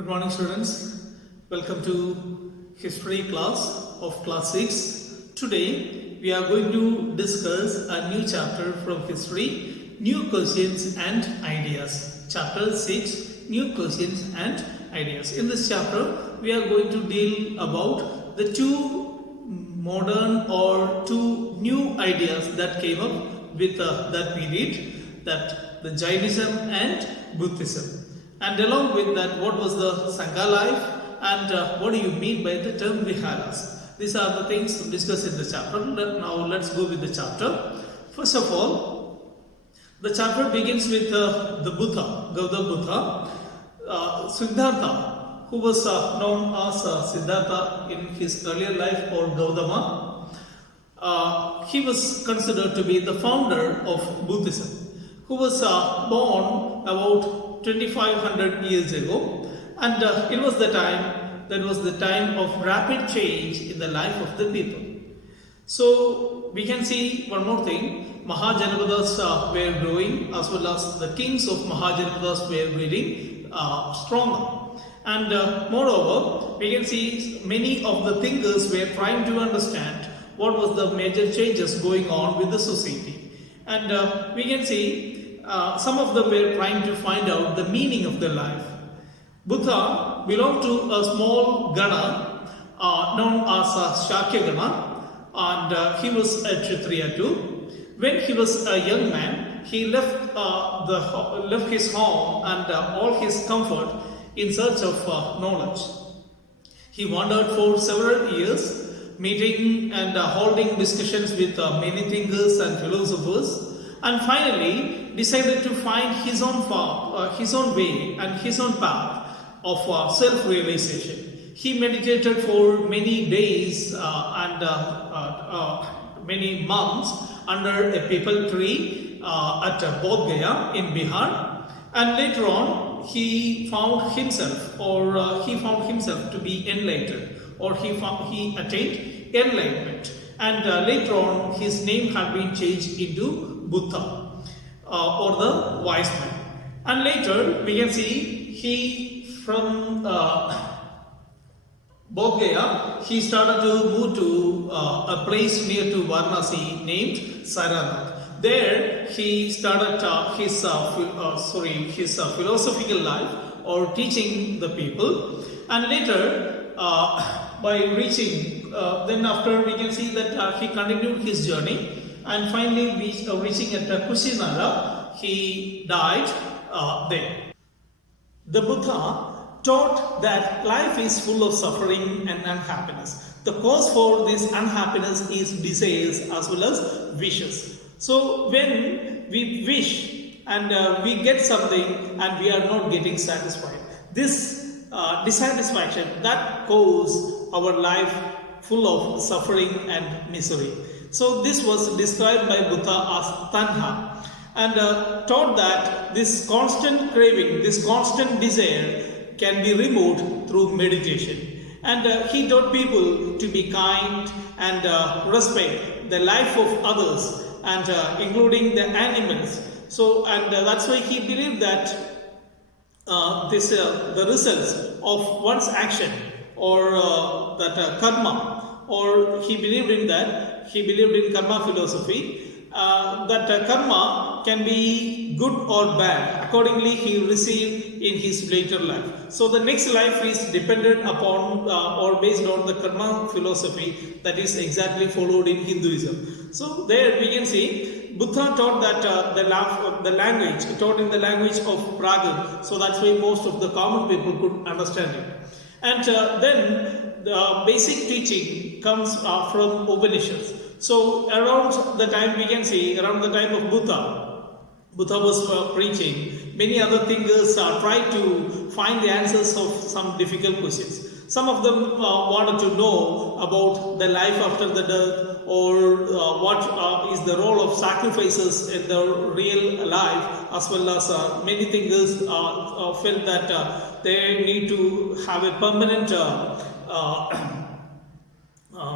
Good morning, students. Welcome to history class of class 6. Today we are going to discuss a new chapter from history, new questions and ideas. Chapter 6, new questions and ideas. In this chapter we are going to deal about the two modern or two new ideas that came up with that period, that the Jainism and Buddhism. And along with that, what was the Sangha life and what do you mean by the term viharas? These are the things to discuss in the chapter. Now let's go with the chapter. First of all, the chapter begins with the Buddha, Gauda Buddha, Siddhartha, who was known as Siddhartha in his earlier life, or Gautama. He was considered to be the founder of Buddhism, who was born about 2500 years ago, and it was the time of rapid change in the life of the people. So we can see one more thing: Mahajanapadas were growing, as well as the kings of Mahajanapadas were getting stronger, and moreover we can see many of the thinkers were trying to understand what was the major changes going on with the society, and we can see some of them were trying to find out the meaning of their life. Buddha belonged to a small Gana known as Shakya Gana, and he was a Kshatriya too. When he was a young man, he left his home and all his comfort in search of knowledge. He wandered for several years, meeting and holding discussions with many thinkers and philosophers, and finally decided to find his own way and his own path of self-realization. He meditated for many days and many months under a peepal tree at Bodh Gaya in Bihar, and later on he found himself to be enlightened, or he attained enlightenment, and later on his name had been changed into Buddha, or the wise man. And later we can see he from Bodh Gaya, he started to move to a place near to Varanasi named Saranath. There he started his philosophical life, or teaching the people, and later by reaching then after we can see that he continued his journey, and finally reaching at Kushinara, he died there. The Buddha taught that life is full of suffering and unhappiness. The cause for this unhappiness is desires as well as wishes. So when we wish and we get something and we are not getting satisfied, this dissatisfaction, that causes our life full of suffering and misery. So this was described by Buddha as tanha, and taught that this constant craving, this constant desire can be removed through meditation. And he taught people to be kind and respect the life of others, and including the animals. So, and that's why he believed that the results of one's action, or that karma, or he believed in karma philosophy, that karma can be good or bad. Accordingly, he received in his later life. So the next life is dependent upon or based on the karma philosophy that is exactly followed in Hinduism. So there we can see Buddha taught that the language, taught in the language of Praga. So that's why most of the common people could understand it. And then the basic teaching comes from Upanishads. So around the time we can see, around the time of Buddha was preaching, many other thinkers tried to find the answers of some difficult questions. Some of them wanted to know about the life after the death, or what is the role of sacrifices in the real life, as well as many thinkers felt that they need to have a permanent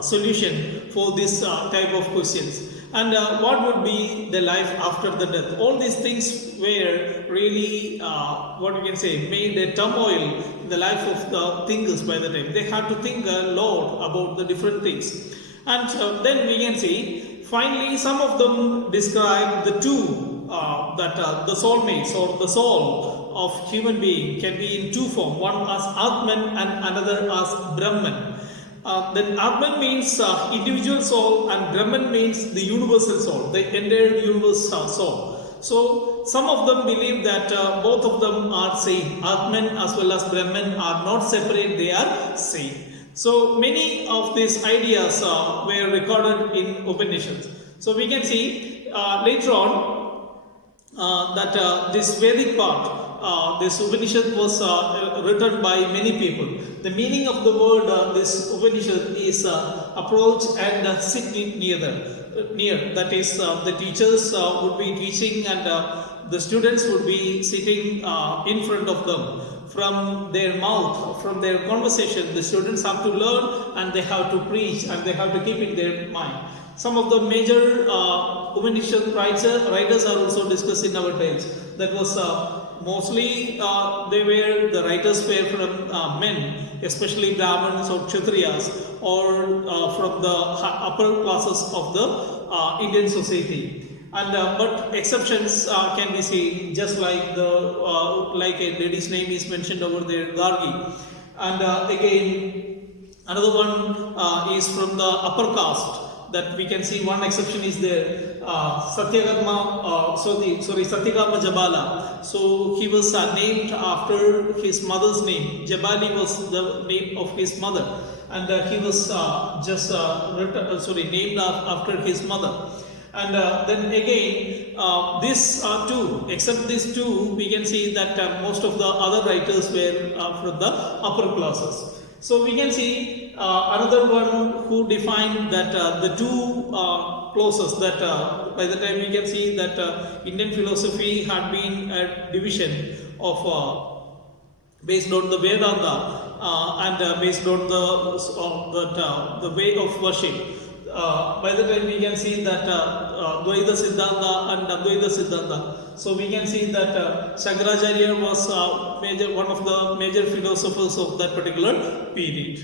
solution for this type of questions. and what would be the life after the death. All these things were really, what we can say, made a turmoil in the life of the thinkers by the time. They had to think a lot about the different things. And then we can see, finally, some of them describe the two, the soulmates or the soul of human being can be in two forms, one as Atman and another as Brahman. Then Atman means individual soul and Brahman means the universal soul, the entire universal soul. So some of them believe that both of them are same. Atman as well as Brahman are not separate, they are same. So many of these ideas were recorded in Upanishads. So we can see later on that this Vedic part, this Upanishad was written by many people. The meaning of the word this Upanishad is approach and sit near. That is, the teachers would be teaching and the students would be sitting in front of them. From their mouth, from their conversation, the students have to learn and they have to preach and they have to keep in their mind. Some of the major Upanishad writers are also discussed in our days. That was mostly the writers were from men, especially Brahmins or Kshatriyas, or from the upper classes of the Indian society. And but exceptions can be seen, just like like a lady's name is mentioned over there, Gargi. And again, another one is from the upper caste. That we can see one exception is there, Satyagama Jabala. So he was named after his mother's name. Jabali was the name of his mother, and he was named after his mother. And then again, these two, except these two, we can see that most of the other writers were from the upper classes. So we can see another one who defined that the two closest, that by the time we can see that Indian philosophy had been a division of based on the Vedanta and based on the way of worship. By the time we can see that Dvaita Siddhanta and Advaita Siddhanta. So we can see that Shankaracharya was one of the major philosophers of that particular period.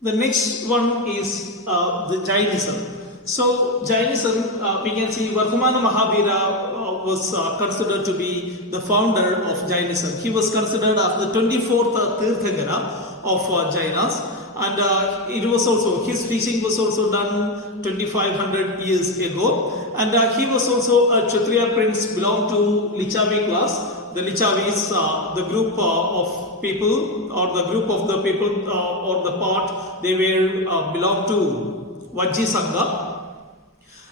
The next one is the Jainism. So Jainism, we can see Vardhamana Mahavira was considered to be the founder of Jainism. He was considered as the 24th Tirthagara of Jainas. And it was also, his teaching was also done 2500 years ago. And he was also a Kshatriya prince, belonged to Lichavi class. The Lichavi is the group of people, or the group of the people, or the part they were belonged to Vajji Sangha.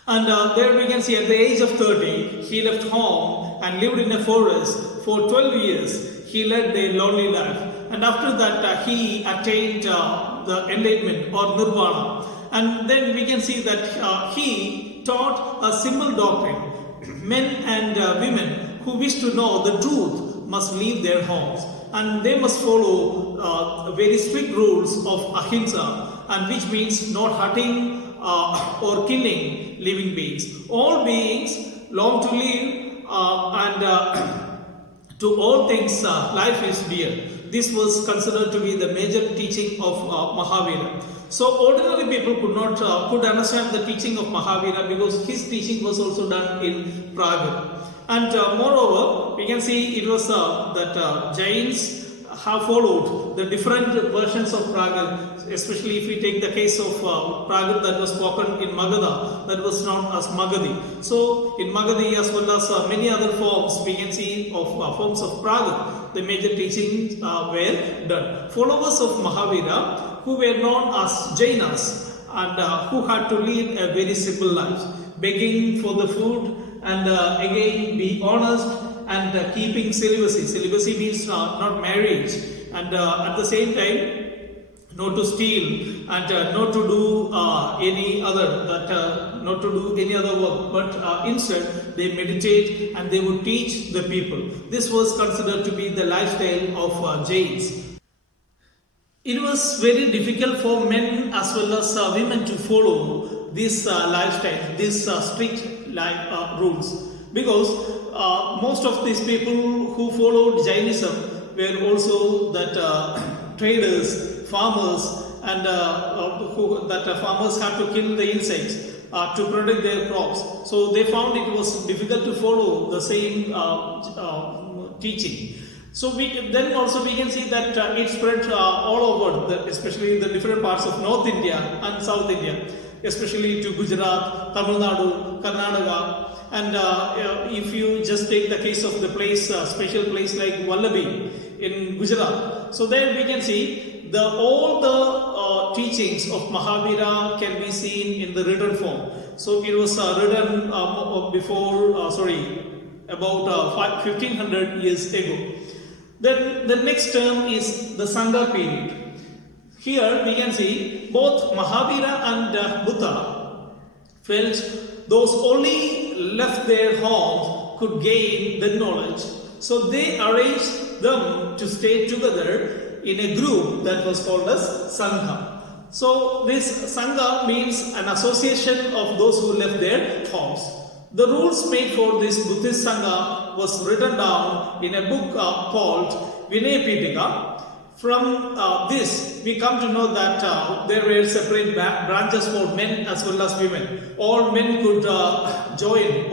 And there we can see at the age of 30, he left home and lived in a forest for 12 years. He led a lonely life. And after that, he attained the enlightenment or nirvana. And then we can see that he taught a simple doctrine. Men and women who wish to know the truth must leave their homes. And they must follow very strict rules of ahimsa, and which means not hurting or killing living beings. All beings long to live and to all things life is dear. This was considered to be the major teaching of Mahavira. So ordinary people could understand the teaching of Mahavira because his teaching was also done in Praga. And moreover, we can see it was that Jains have followed the different versions of Praga, especially if we take the case of Praga that was spoken in Magadha, that was known as Magadhi. So in Magadhi as well as many other forms, we can see of forms of Praga, the major teachings were done. Followers of Mahavira, who were known as Jainas and who had to lead a very simple life, begging for the food and again be honest and keeping celibacy. Celibacy means not marriage, and at the same time not to steal and not to do any other work, but instead they meditate and they would teach the people. This was considered to be the lifestyle of Jains. It was very difficult for men as well as women to follow this lifestyle, these strict life rules, because most of these people who followed Jainism were also that traders, farmers, and farmers had to kill the insects to protect their crops. So they found it was difficult to follow the same teaching. So then also we can see that it spread all over, especially in the different parts of North India and South India, especially to Gujarat, Tamil Nadu, Karnataka. And if you just take the case of the place, special place like Wallaby in Gujarat, so there we can see all the teachings of Mahavira can be seen in the written form. So it was written about 1500 years ago. Then the next term is the Sangha period. Here we can see both Mahavira and Buddha felt those only left their homes could gain the knowledge. So they arranged them to stay together in a group that was called as Sangha. So this Sangha means an association of those who left their homes. The rules made for this Buddhist Sangha was written down in a book called Vinaya Pitaka. From this, we come to know that there were separate branches for men as well as women. All men could join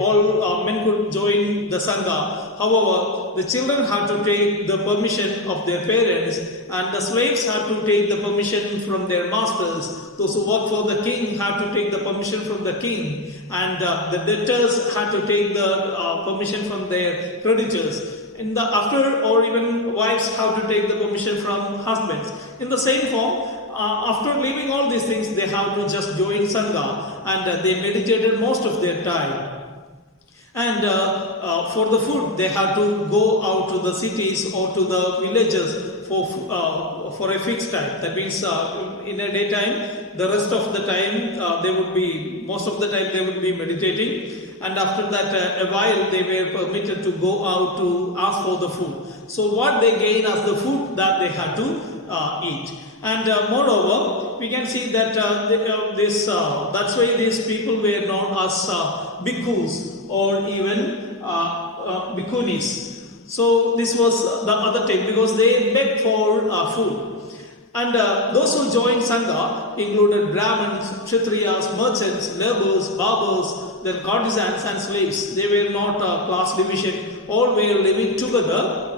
the Sangha. However, the children had to take the permission of their parents, and the slaves had to take the permission from their masters. Those who worked for the king had to take the permission from the king, and the debtors had to take the permission from their creditors. After, or even wives have to take the permission from husbands. In the same form, after leaving all these things, they have to just join Sangha, and they meditated most of their time. And for the food, they had to go out to the cities or to the villages for a fixed time. That means in a daytime, the rest of the time most of the time they would be meditating. And after that, a while they were permitted to go out to ask for the food. So what they gain as the food, that they had to eat. And moreover, we can see that that's why these people were known as bhikkhus or even bhikkhunis. So this was the other type, because they begged for food. And those who joined Sangha included Brahmins, Kshatriyas, merchants, laborers, barbers, then courtesans and slaves. They were not class division. All were living together.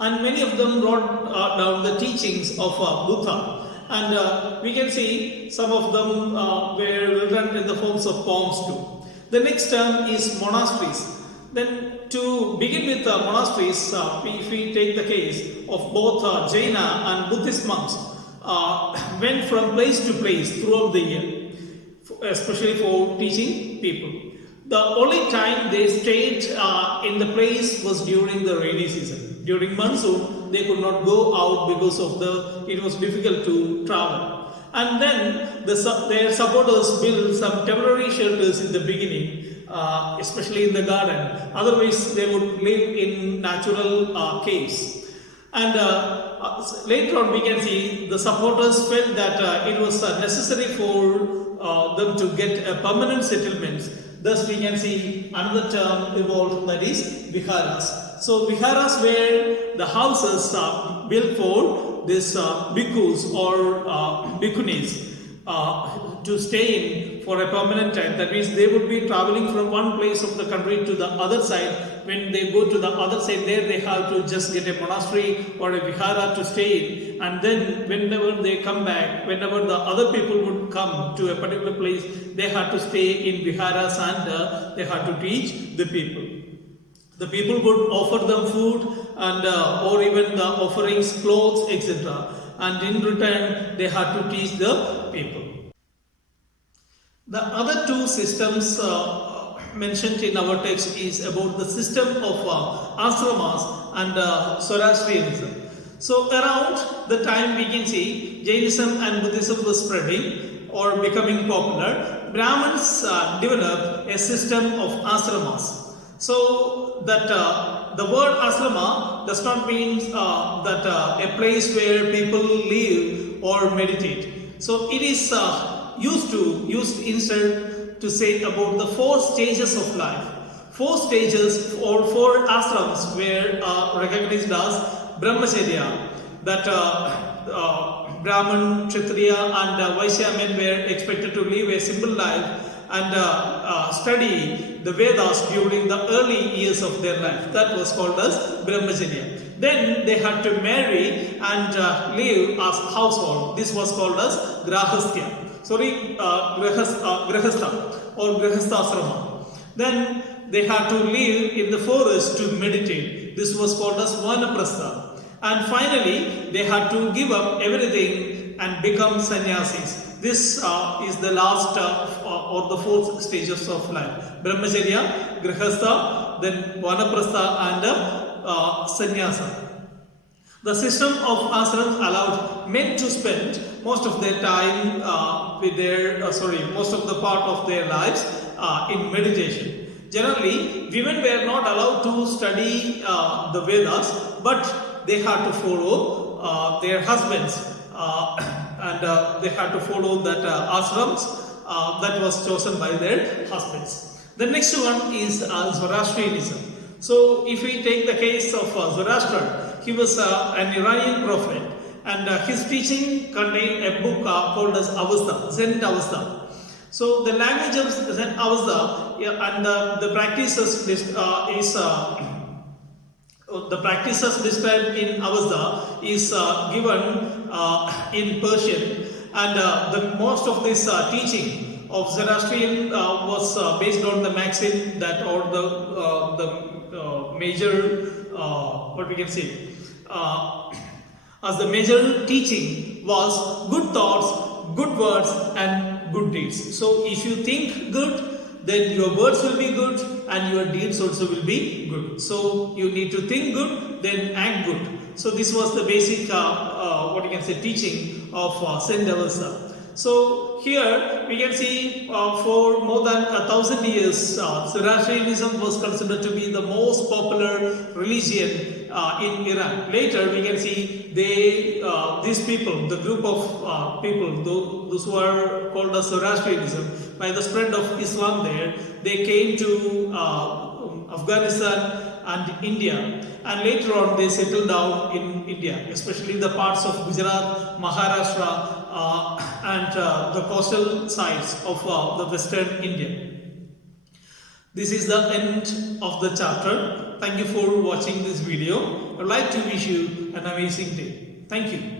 And many of them wrote down the teachings of Buddha. And we can see some of them were written in the forms of poems too. The next term is monasteries. Then to begin with monasteries, if we take the case of both Jaina and Buddhist monks, went from place to place throughout the year, especially for teaching people. The only time they stayed in the place was during the rainy season. During monsoon, they could not go out because of it was difficult to travel. And then their supporters built some temporary shelters in the beginning, especially in the garden. Otherwise, they would live in natural caves. And later on, we can see the supporters felt that it was necessary for them to get a permanent settlement. Thus, we can see another term evolved, that is viharas. So, viharas were the houses built for these bhikkhus or bhikkhunis to stay in for a permanent time. That means they would be traveling from one place of the country to the other side. When they go to the other side, there they have to just get a monastery or a vihara to stay in. And then whenever they come back, whenever the other people would come to a particular place, they had to stay in viharas and they had to teach the people. The people would offer them food and or even the offerings, clothes, etc. And in return, they had to teach the people. The other two systems mentioned in our text is about the system of ashramas and Zoroastrianism. So around the time we can see Jainism and Buddhism was spreading or becoming popular, Brahmins developed a system of ashramas. So that the word ashrama does not mean that a place where people live or meditate. So it is used instead to say about the 4 stages of life. 4 stages or 4 ashrams were recognized as brahmacharya, that Brahman, Kshatriya and Vaishya men were expected to live a simple life and study the Vedas during the early years of their life. That was called as brahmacharya. Then they had to marry and live as household. This was called as grahastha. Grahastha or grahasthasrama. Then they had to live in the forest to meditate. This was called as vanaprastha. And finally, they had to give up everything and become sannyasis. This is the last or the 4th stages of life. Brahmacharya, grahastha, then vanaprastha and sannyasa. The system of ashrams allowed men to spend most of their time most of the part of their lives in meditation. Generally, women were not allowed to study the Vedas, but they had to follow their husbands and they had to follow that ashrams that was chosen by their husbands. The next one is Zoroastrianism. So, if we take the case of Zoroaster, he was an Iranian prophet, and his teaching contained a book called as Avastha, Zen Avastha. So the language of Zen Avastha and the practices described in Avastha is given in Persian, and most of this teaching of Zoroastrian was based on the maxim that, or the major what we can say as the major teaching was good thoughts, good words and good deeds. So if you think good, then your words will be good and your deeds also will be good. So you need to think good, then act good. So this was the basic what you can say teaching of Zen Avastha. So here we can see for more than 1,000 years Zoroastrianism was considered to be the most popular religion in Iran. Later we can see these people, the group of people, those who are called as Zoroastrianism, by the spread of Islam there, they came to Afghanistan and India, and later on they settled down in India, especially the parts of Gujarat, Maharashtra and the coastal sides of the western India. This is the end of the chapter. Thank you for watching this video. I would like to wish you an amazing day. Thank you.